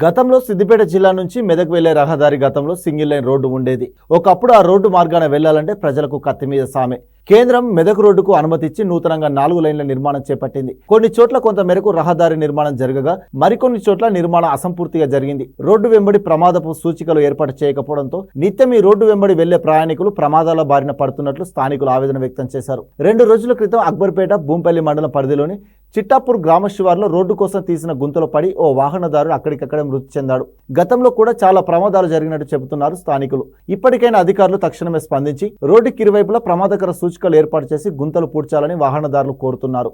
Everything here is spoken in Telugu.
గతంలో సిద్దిపేట జిల్లా నుంచి మెదక్ వెళ్లే రహదారి గతంలో సింగిల్ లైన్ రోడ్డు ఉండేది. ఒకప్పుడు ఆ రోడ్డు మార్గాన వెళ్లాలంటే ప్రజలకు కత్తి మీద సామే. కేంద్రం మెదక్ రోడ్డుకు అనుమతి ఇచ్చి నూతనంగా 4 లైన్ల నిర్మాణం చేపట్టింది. కొన్ని చోట్ల కొంత మేరకు రహదారి నిర్మాణం జరగగా మరికొన్ని చోట్ల నిర్మాణం అసంపూర్తిగా జరిగింది. రోడ్డు వెంబడి ప్రమాదపు సూచికలు ఏర్పాటు చేయకపోవడంతో నిత్యం ఈ రోడ్డు వెంబడి వెళ్లే ప్రయాణికులు ప్రమాదాల బారిన పడుతున్నట్లు స్థానికులు ఆవేదన వ్యక్తం చేశారు. 2 రోజుల క్రితం అక్బర్పేట భూంపల్లి మండలం పరిధిలోని చిట్టాపూర్ గ్రామ శివార్లో రోడ్డు కోసం తీసిన గుంతలో పడి ఓ వాహనదారుడు అక్కడికక్కడే మృతి చెందాడు. గతంలో కూడా చాలా ప్రమాదాలు జరిగినట్టు చెబుతున్నారు స్థానికులు. ఇప్పటికైనా అధికారులు తక్షణమే స్పందించి రోడ్డుకి ఇరువైపులా ప్రమాదకర సూచికలు ఏర్పాటు చేసి గుంతలు పూడ్చాలని వాహనదారులు కోరుతున్నారు.